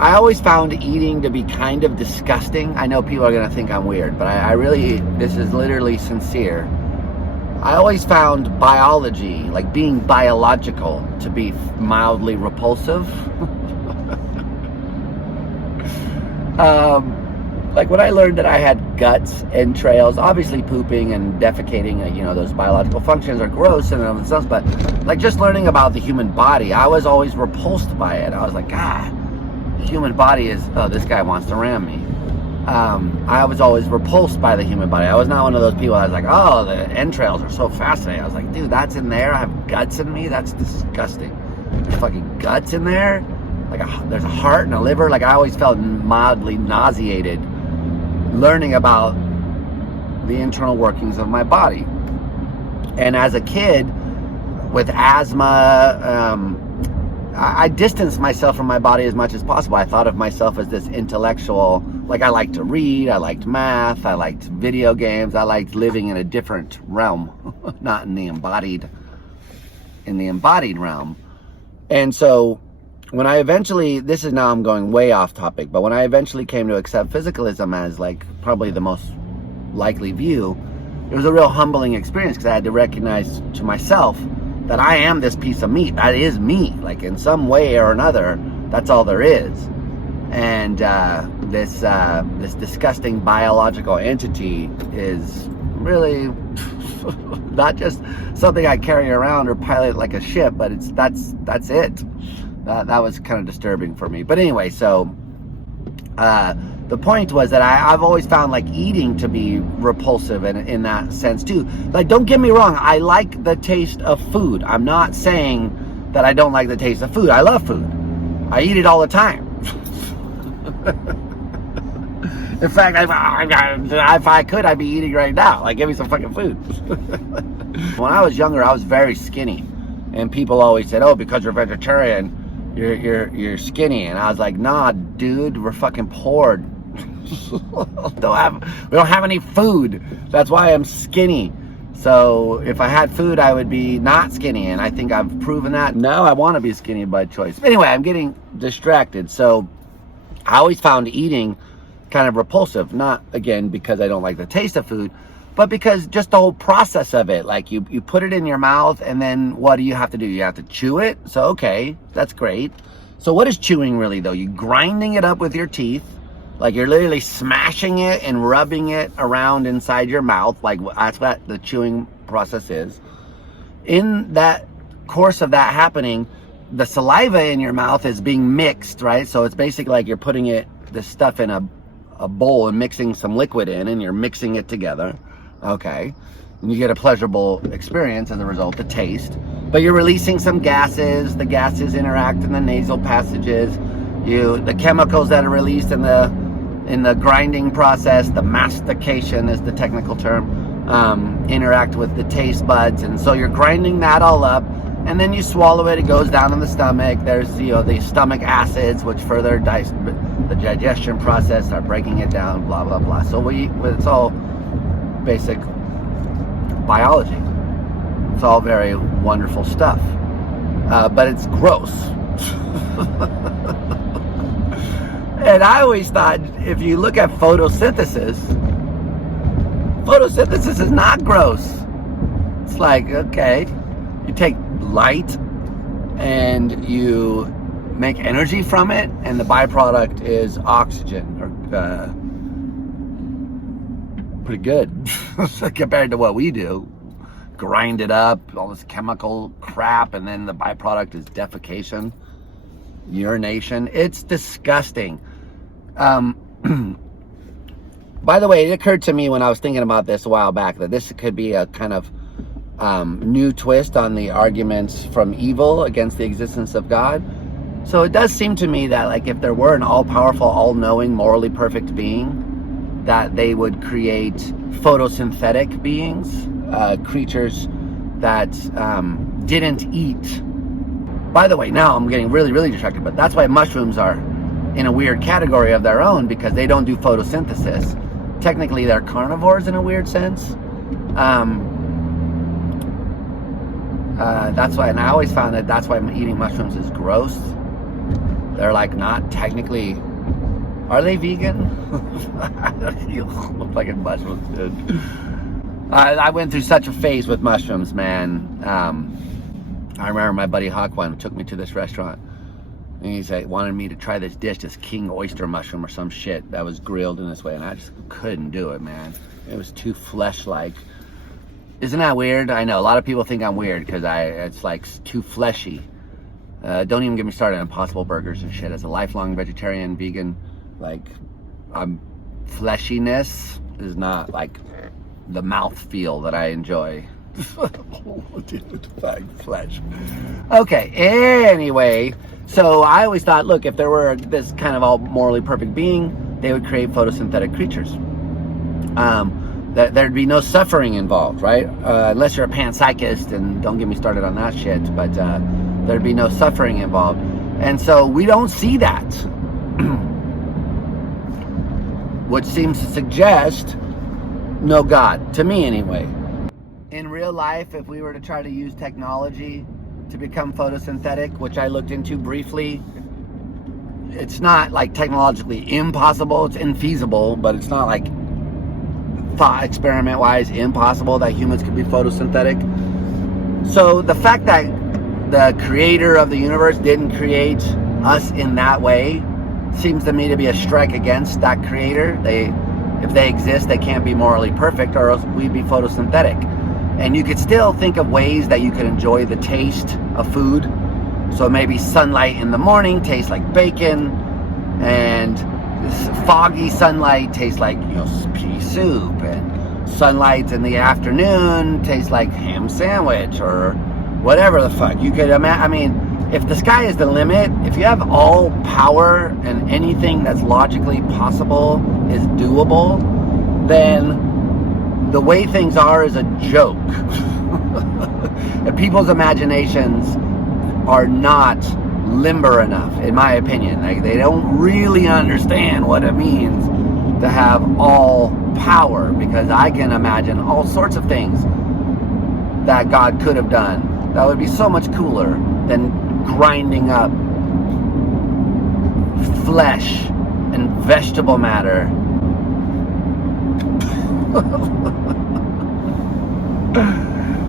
I always found eating to be kind of disgusting. I know people are going to think I'm weird, but I really, this is literally sincere. I always found biology, like being biological, to be mildly repulsive. Like when I learned that I had guts, entrails, obviously pooping and defecating, you know, those biological functions are gross in and of themselves, but like just learning about the human body, I was always repulsed by it. I was like, God, the human body is, oh, this guy wants to ram me. I was always repulsed by the human body. I was not one of those people that was like, oh, the entrails are so fascinating. I was like, dude, that's in there? I have guts in me? That's disgusting. There's fucking guts in there? Like there's a heart and a liver? Like I always felt mildly nauseated learning about the internal workings of my body. And as a kid with asthma, I distanced myself from my body as much as possible. I thought of myself as this intellectual, like I liked to read, I liked math, I liked video games, I liked living in a different realm, not in the embodied realm. And so when I eventually, this is now I'm going way off topic, but when I eventually came to accept physicalism as like probably the most likely view, it was a real humbling experience because I had to recognize to myself that I am this piece of meat. That is me. Like in some way or another, that's all there is. And this disgusting biological entity is really not just something I carry around or pilot like a ship, but that's it. That was kind of disturbing for me. But anyway, so the point was that I've always found like eating to be repulsive in that sense too. Like, don't get me wrong, I like the taste of food. I'm not saying that I don't like the taste of food. I love food. I eat it all the time. In fact, if I could, I'd be eating right now. Like, give me some fucking food. When I was younger, I was very skinny. And people always said, oh, because you're vegetarian, you're skinny. And I was like, nah, dude, we're fucking poor. We don't have any food. That's why I'm skinny. So if I had food, I would be not skinny. And I think I've proven that. Now I want to be skinny by choice. Anyway, I'm getting distracted. So I always found eating kind of repulsive. Not, again, because I don't like the taste of food, but because just the whole process of it. Like you put it in your mouth, and then what do you have to do? You have to chew it. So, okay, that's great. So what is chewing really, though? You're grinding it up with your teeth. Like you're literally smashing it and rubbing it around inside your mouth. Like that's what the chewing process is. In that course of that happening, the saliva in your mouth is being mixed, right? So it's basically like you're putting this stuff in a bowl and mixing some liquid in, and you're mixing it together. Okay. And you get a pleasurable experience as a result, the taste. But you're releasing some gases. The gases interact in the nasal passages. The chemicals that are released in the grinding process, the mastication is the technical term, interact with the taste buds. And so you're grinding that all up, and then you swallow it. It goes down in the stomach. There's, the stomach acids, which further the digestion process, are breaking it down, blah, blah, blah. So it's all basic biology. It's all very wonderful stuff. But it's gross. And I always thought, if you look at photosynthesis is not gross. It's like, okay, you take light and you make energy from it, and the byproduct is oxygen, or pretty good compared to what we do. Grind it up, all this chemical crap, and then the byproduct is defecation, urination. It's disgusting. By the way, it occurred to me when I was thinking about this a while back that this could be a kind of new twist on the arguments from evil against the existence of God. So it does seem to me that, like, if there were an all-powerful, all-knowing, morally perfect being, that they would create photosynthetic beings, creatures that didn't eat. By the way, now I'm getting really, really distracted, but that's why mushrooms are in a weird category of their own, because they don't do photosynthesis. Technically, they're carnivores in a weird sense. That's why, and I always found that that's why eating mushrooms is gross. they're like not technically. Are they vegan? You look like mushrooms, dude. I went through such a phase with mushrooms, man. I remember my buddy Hawkwan took me to this restaurant, and he said wanted me to try this dish, this king oyster mushroom or some shit that was grilled in this way, and I just couldn't do it, man. It was too flesh-like. Isn't that weird? I know a lot of people think I'm weird because it's like too fleshy. Don't even get me started on Impossible Burgers and shit. As a lifelong vegetarian, vegan, like, fleshiness is not like the mouth feel that I enjoy. Dude, like flesh. Okay, anyway, so I always thought, look, if there were this kind of all morally perfect being, they would create photosynthetic creatures. There'd be no suffering involved, right? Unless you're a panpsychist, and don't get me started on that shit, but there'd be no suffering involved. And so we don't see that. Which seems to suggest no God, to me anyway. In real life, if we were to try to use technology to become photosynthetic, which I looked into briefly, it's not like technologically impossible, it's infeasible, but it's not like thought experiment wise impossible that humans could be photosynthetic. So the fact that the creator of the universe didn't create us in that way seems to me to be a strike against that creator. If they exist, they can't be morally perfect, or else we'd be photosynthetic. And you could still think of ways that you could enjoy the taste of food. So maybe sunlight in the morning tastes like bacon, and foggy sunlight tastes like, pea soup, and sunlight in the afternoon tastes like ham sandwich, or whatever the fuck. You could imagine. I mean, if the sky is the limit, if you have all power and anything that's logically possible is doable, then the way things are is a joke. And people's imaginations are not limber enough, in my opinion. Like, they don't really understand what it means to have all power, because I can imagine all sorts of things that God could have done that would be so much cooler than grinding up flesh and vegetable matter.